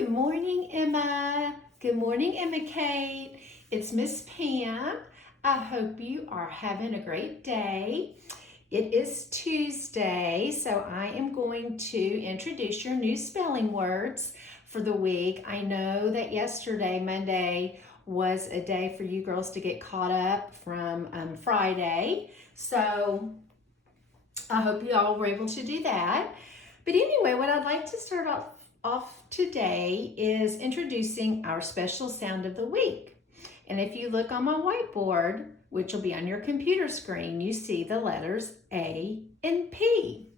Good morning, Emma. Good morning, Emma Kate. It's Miss Pam. I hope you are having a great day. It is Tuesday, so I am going to introduce your new spelling words for the week. I know that yesterday, Monday, was a day for you girls to get caught up from Friday. So I hope you all were able to do that. But anyway, what I'd like to start off today is introducing our special sound of the week. And if you look on my whiteboard, which will be on your computer screen, you see the letters A and P.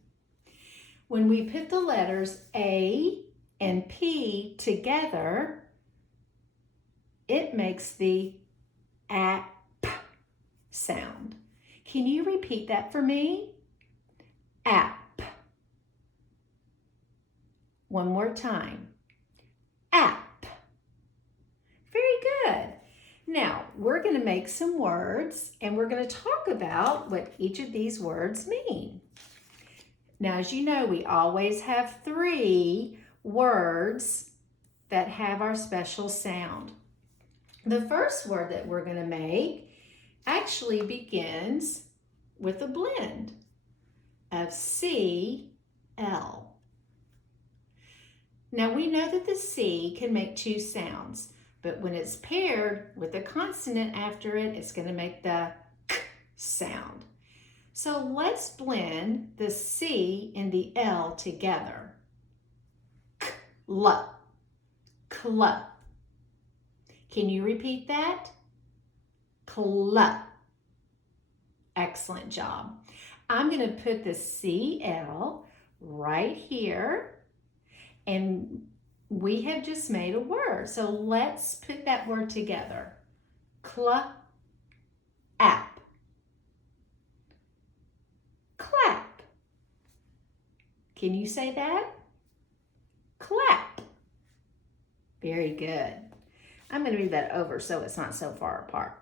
When we put the letters A and P together, it makes the app sound. Can you repeat that for me? App. One more time. App. Very good. Now, we're going to make some words and we're going to talk about what each of these words mean. Now, as you know, we always have 3 words that have our special sound. The first word that we're going to make actually begins with a blend of C-L. Now we know that the C can make 2 sounds, but when it's paired with a consonant after it, it's going to make the K sound. So let's blend the C and the L together. K-L, kl. Can you repeat that? Kl. Excellent job. I'm going to put the CL right here. And we have just made a word. So let's put that word together. Cla-app. Clap. Can you say that? Clap. Very good. I'm going to move that over so it's not so far apart.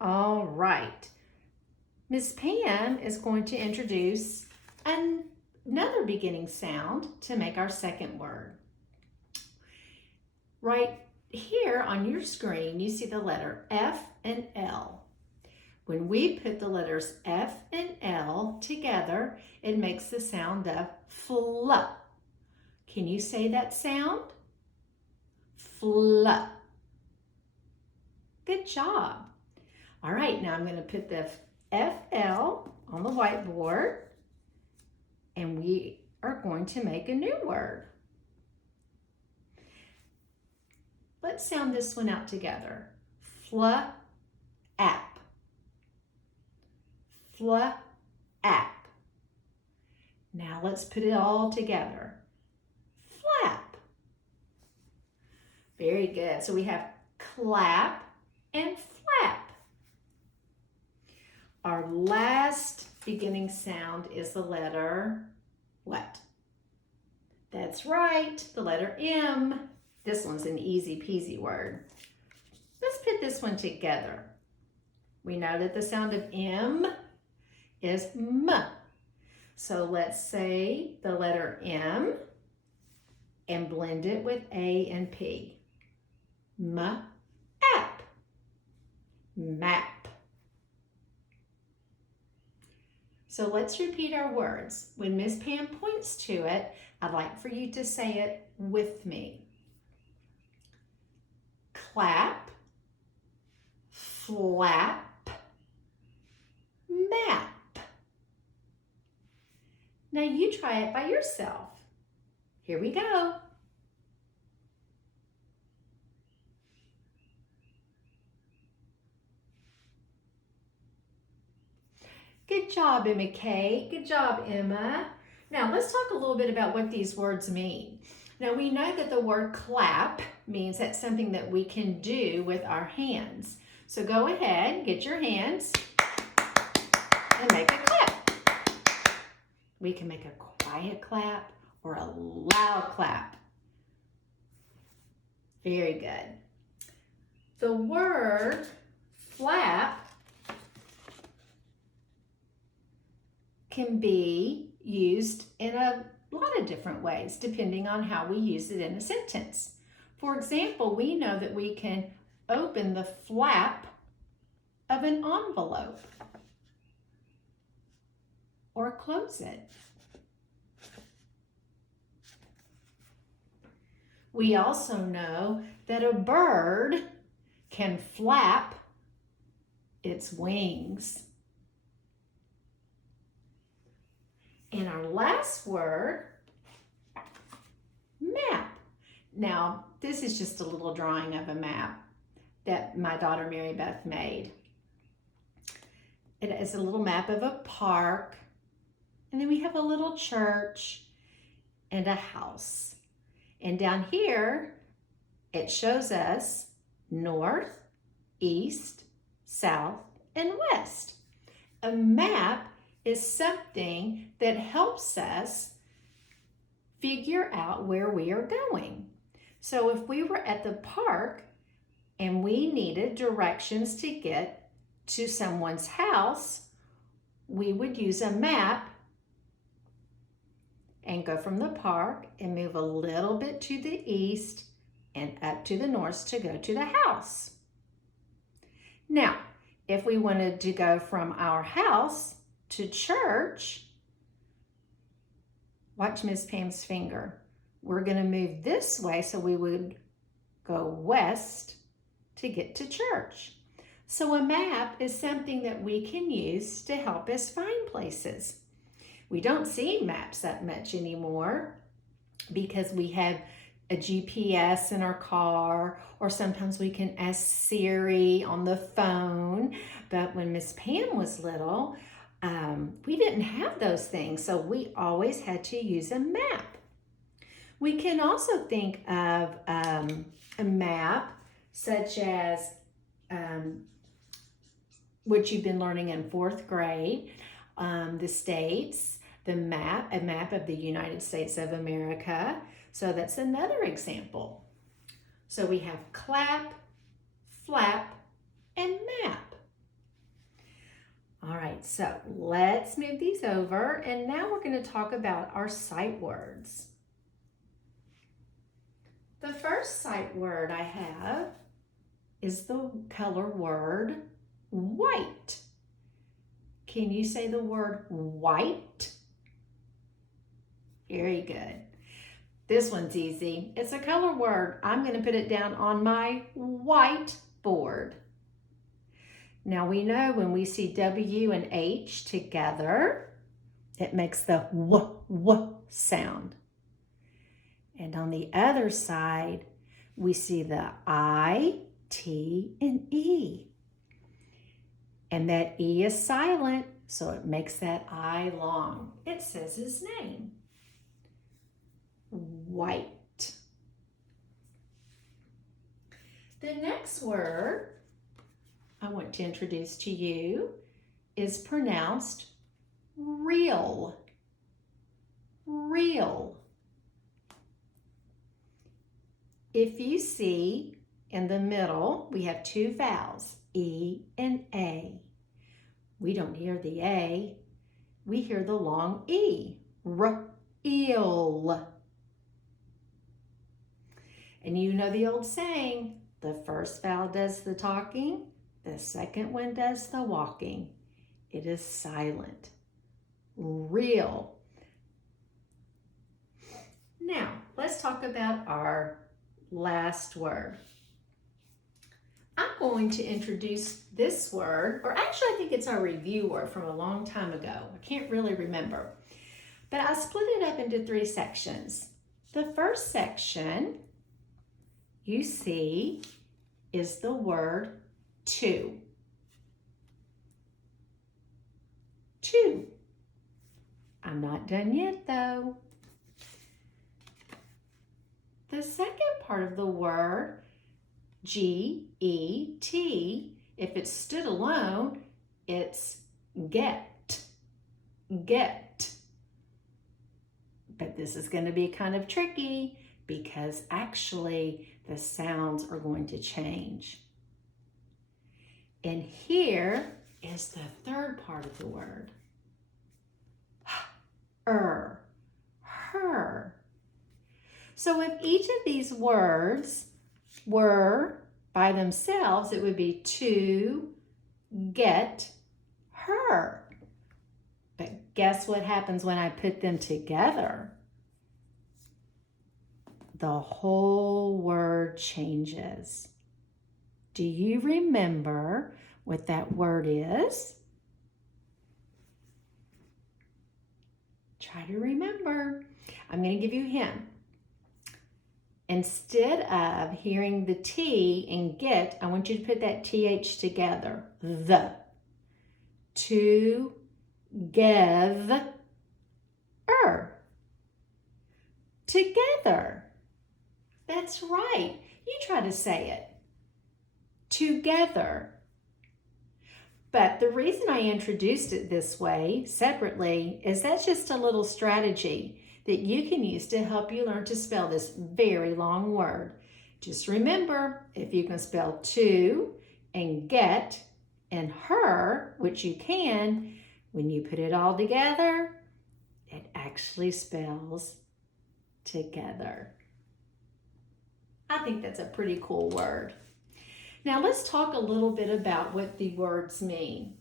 All right. Miss Pam is going to introduce another beginning sound to make our second word. Right here on your screen, you see the letter F and L. When we put the letters F and L together, it makes the sound of fl. Can you say that sound? Fl. Good job. All right, now I'm going to put the FL on the whiteboard. And we are going to make a new word. Let's sound this one out together. Fla-app. Fla-app. Now let's put it all together. Flap. Very good. So we have clap and flap. Our last beginning sound is the letter what? That's right, the letter M. This one's an easy peasy word. Let's put this one together. We know that the sound of M is M. So let's say the letter M and blend it with A and P. M-app. Map. So let's repeat our words. When Miss Pam points to it, I'd like for you to say it with me. Clap, flap, map. Now you try it by yourself. Here we go. Good job, Emma Kate. Good job, Emma. Now, let's talk a little bit about what these words mean. Now, we know that the word clap means that's something that we can do with our hands. So go ahead, get your hands, and make a clap. We can make a quiet clap or a loud clap. Very good. The word flap can be used in a lot of different ways depending on how we use it in a sentence. For example, we know that we can open the flap of an envelope or close it. We also know that a bird can flap its wings. And our last word, map. Now, this is just a little drawing of a map that my daughter Mary Beth made. It is a little map of a park, and then we have a little church and a house. And down here, it shows us north, east, south, and west. A map is something that helps us figure out where we are going. So if we were at the park and we needed directions to get to someone's house, we would use a map and go from the park and move a little bit to the east and up to the north to go to the house. Now, if we wanted to go from our house to church, watch Miss Pam's finger. We're going to move this way so we would go west to get to church. So a map is something that we can use to help us find places. We don't see maps that much anymore because we have a GPS in our car, or sometimes we can ask Siri on the phone. But when Miss Pam was little, we didn't have those things, so we always had to use a map. We can also think of a map such as what you've been learning in 4th grade, the states, a map of the United States of America. So that's another example. So we have clap, flap, and map. All right, so let's move these over, and now we're going to talk about our sight words. The first sight word I have is the color word white. Can you say the word white? Very good. This one's easy. It's a color word. I'm going to put it down on my whiteboard. Now we know when we see W and H together, it makes the w sound. And on the other side, we see the I, T, and E. And that E is silent, so it makes that I long. It says his name. White. The next word I want to introduce to you is pronounced real. Real. If you see in the middle, we have 2 vowels, E and A. We don't hear the A, we hear the long E, real. And you know the old saying, the first vowel does the talking, the second one does the walking. It is silent. Real. Now, let's talk about our last word. I'm going to introduce this word, or actually I think it's our review word from a long time ago. I can't really remember. But I split it up into 3 sections. The first section you see is the word to. To. I'm not done yet though. The second part of the word, G-E-T, if it stood alone, it's get. Get. But this is going to be kind of tricky because actually the sounds are going to change. And here is the third part of the word. Her. So if each of these words were by themselves, it would be to get her. But guess what happens when I put them together? The whole word changes. Do you remember what that word is? Try to remember. I'm going to give you a hint. Instead of hearing the T in get, I want you to put that TH together. The. To give er. Together. That's right. You try to say it. Together. But the reason I introduced it this way, separately, is that's just a little strategy that you can use to help you learn to spell this very long word. Just remember, if you can spell to and get and her, which you can, when you put it all together, it actually spells together. I think that's a pretty cool word. Now let's talk a little bit about what the words mean.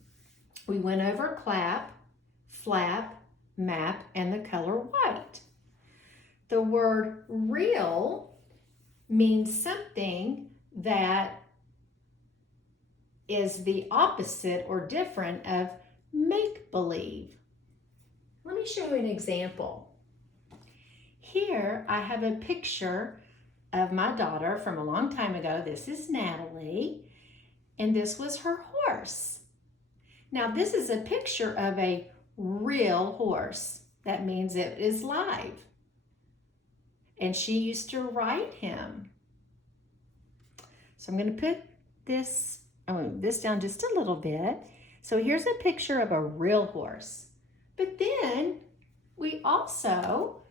We went over clap, flap, map, and the color white. The word real means something that is the opposite or different of make-believe. Let me show you an example. Here I have a picture of my daughter from a long time ago. This is Natalie, and this was her horse. Now this is a picture of a real horse. That means it is live. And she used to ride him. So I'm going to put this down just a little bit. So here's a picture of a real horse. But then we also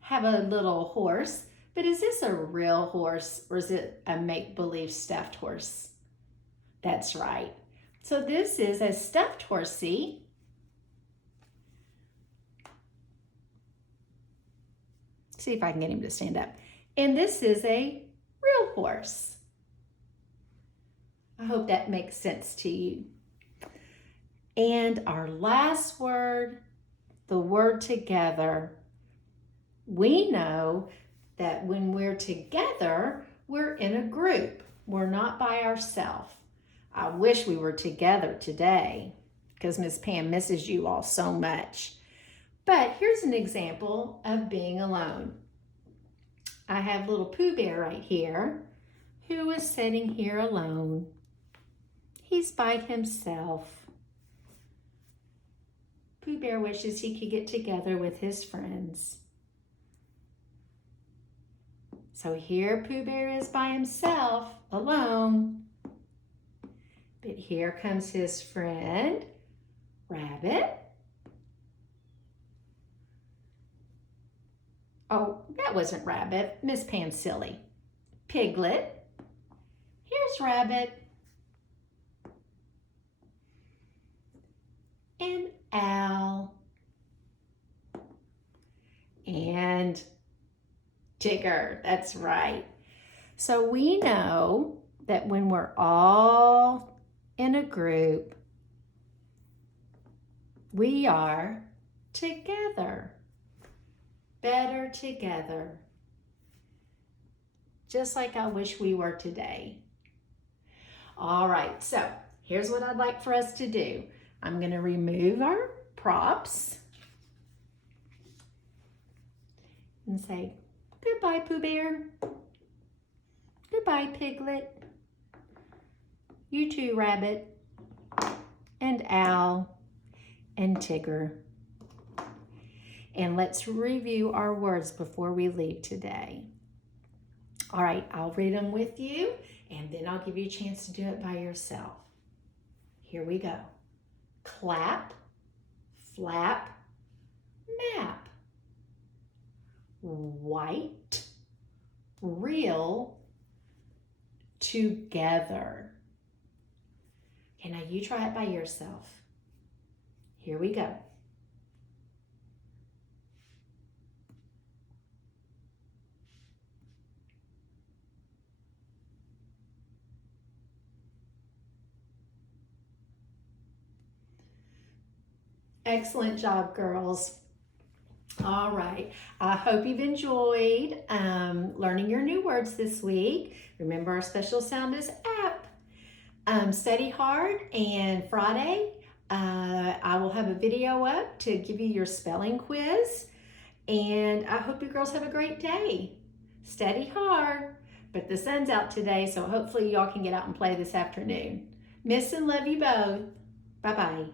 have a little horse. But is this a real horse or is it a make-believe stuffed horse? That's right. So this is a stuffed horsey. See if I can get him to stand up. And this is a real horse. I hope that makes sense to you. And our last word, the word together. We know that when we're together, we're in a group. We're not by ourselves. I wish we were together today because Miss Pam misses you all so much. But here's an example of being alone. I have little Pooh Bear right here who is sitting here alone. He's by himself. Pooh Bear wishes he could get together with his friends. So here Pooh Bear is by himself, alone. But here comes his friend, Rabbit. Oh, that wasn't Rabbit. Miss Pam's silly. Piglet. Here's Rabbit. And Owl. And Tigger. That's right. So we know that when we're all in a group, we are together. Better together. Just like I wish we were today. All right, so here's what I'd like for us to do. I'm going to remove our props and say, goodbye, Pooh Bear. Goodbye, Piglet. You too, Rabbit. And Owl. And Tigger. And let's review our words before we leave today. All right, I'll read them with you, and then I'll give you a chance to do it by yourself. Here we go. Clap, flap, map. White, real, together. Okay, now you try it by yourself. Here we go. Excellent job, girls. All right. I hope you've enjoyed learning your new words this week. Remember, our special sound is app. Study hard, and Friday, I will have a video up to give you your spelling quiz. And I hope you girls have a great day. Study hard. But the sun's out today, so hopefully y'all can get out and play this afternoon. Miss and love you both. Bye-bye.